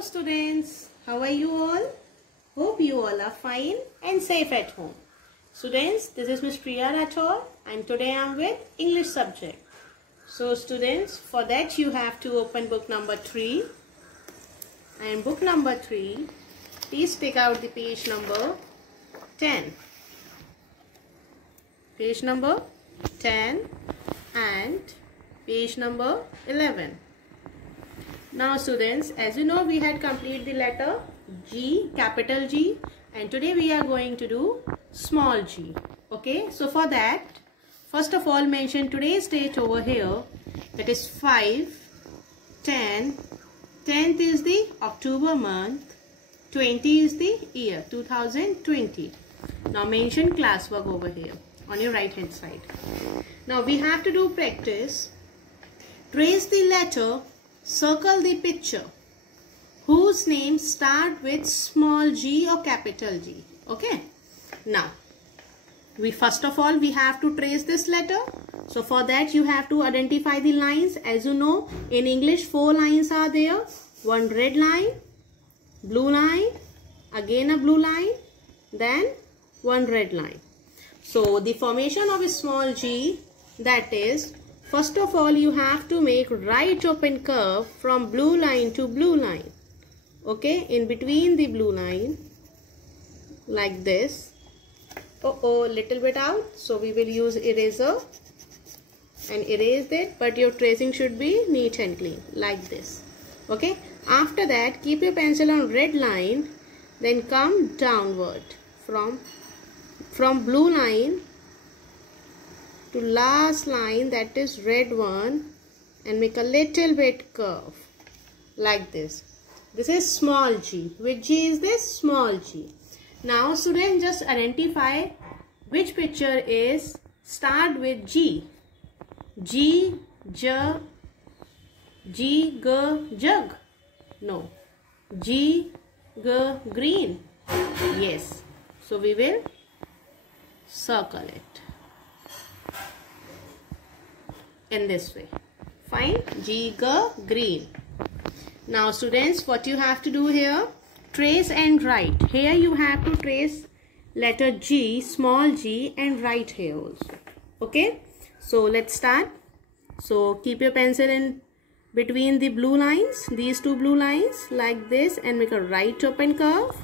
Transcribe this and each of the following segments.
Students, how are you all? Hope you all are fine and safe at home. Students, this is Ms. Priya Rathore and today I am with English subject. So students, for that you have to open book number 3. And book number 3, please take out the page number 10. Page number 10 and page number 11. Now students, as you know, we had completed the letter G, capital G, and today we are going to do small g. Okay, so for that, first of all mention today's date over here, that is 5/10. 10th is the October month, 20 is the year 2020. Now mention classwork over here on your right hand side. Now we have to do practice. Trace the letter, circle the picture whose name start with small g or capital G. Okay. Now, first of all we have to trace this letter. So for that you have to identify the lines. As you know, in English 4 lines are there. One red line, blue line, again a blue line, then one red line. So the formation of a small g, that is, first of all you have to make right open curve from blue line to blue line. Okay, in between the blue line, like this. Little bit out, so we will use eraser and erase it, but your tracing should be neat and clean, like this. Okay, after that keep your pencil on red line, then come downward from blue line to last line, that is red one, and make a little bit curve like this. This is small g. Which g is this? Small g. Now students, just identify which picture is start with G. G, J, G, G, jug. No. G, G, green. Yes. So we will circle it in this way. Fine. G, G, green. Now students, what you have to do here, trace and write. Here you have to trace letter G, small g, and write here also. Okay. So let's start. So keep your pencil in between the blue lines, these two blue lines, like this, and make a right open curve.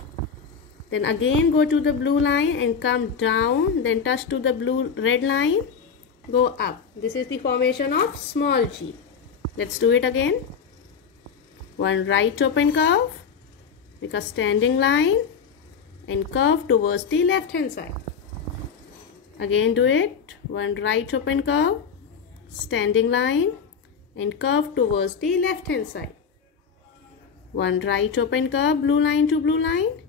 Then again go to the blue line and come down, then touch to the red line, go up. This is the formation of small g. Let's do it again. One right open curve, make a standing line and curve towards the left hand side. Again do it. One right open curve, standing line and curve towards the left hand side. One right open curve, blue line to blue line.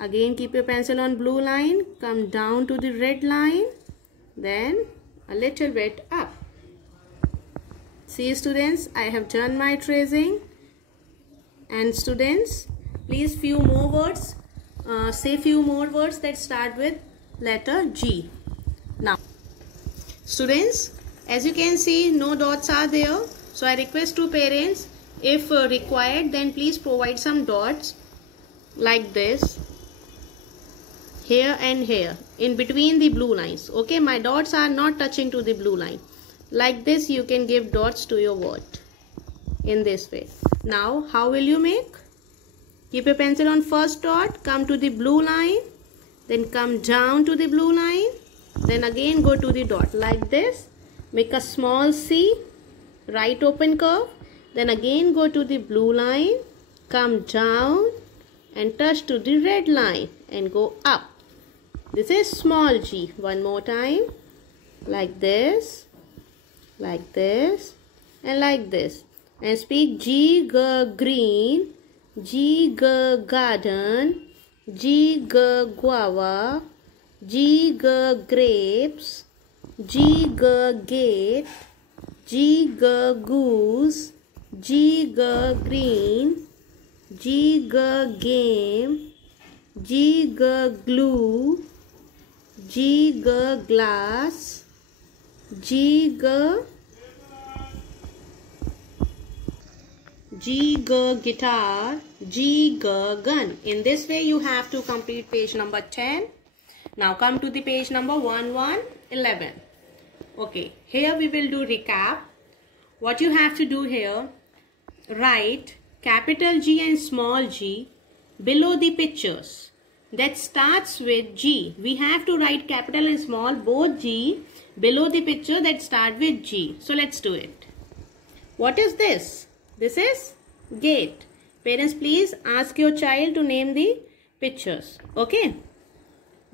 Again keep your pencil on blue line, come down to the red line, then a little bit up. See students, I have done my tracing. And students, please few more words, say few more words that start with letter G. Now students, as you can see, no dots are there, so I request to parents, if required, then please provide some dots like this, here and here, in between the blue lines. Okay, my dots are not touching to the blue line. Like this you can give dots to your word in this way. Now how will you make? Keep your pencil on first dot, come to the blue line, then come down to the blue line, then again go to the dot like this. Make a small C, right open curve, then again go to the blue line, come down and touch to the red line and go up. This is small g. One more time, like this, and like this. And speak G, G, green, G, G, garden, G, G, guava, G, G, grapes, G, G, gate, G, G, goose, G, G, green, G, G, game, G, G, glue, G, G, glass, G, G, G, G, guitar, G, G, gun. In this way you have to complete page number 10. Now come to the page number 11. Okay, here we will do recap. What you have to do here, write capital G and small g below the pictures that starts with G. We have to write capital and small both G below the picture that start with G. So let's do it. What is this? This is gate. Parents, please ask your child to name the pictures. Okay.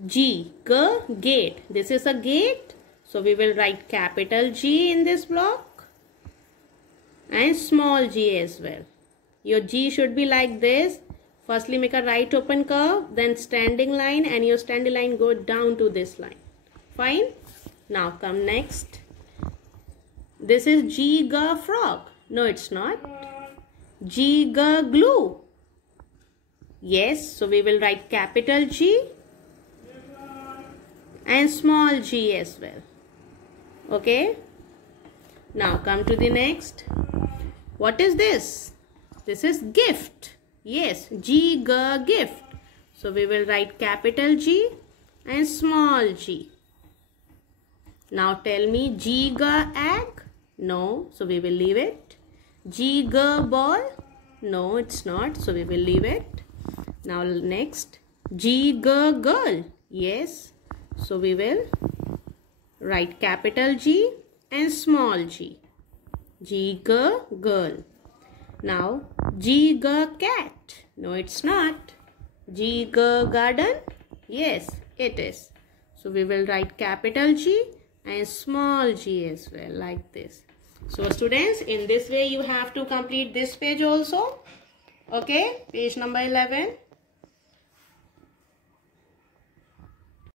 G, G, gate. This is a gate. So we will write capital G in this block and small g as well. Your G should be like this. Firstly make a right open curve, then standing line, and your standing line go down to this line. Fine. Now come next. This is G, G, frog. No, it's not. G, G, glue. Yes, so we will write capital G and small g as well. Okay. Now come to the next. What is this? This is gift. Yes, G, G, gift. So we will write capital G and small g. Now tell me, G, G, egg? No, so we will leave it. G, G, ball? No, it's not, so we will leave it. Now next, G, G, girl? Yes, so we will write capital G and small g. G, G, girl. Now G, G, cat? No, it's not. G, G, garden? Yes, it is. So we will write capital G and small g as well, like this. So students, in this way you have to complete this page also. Okay, page number 11.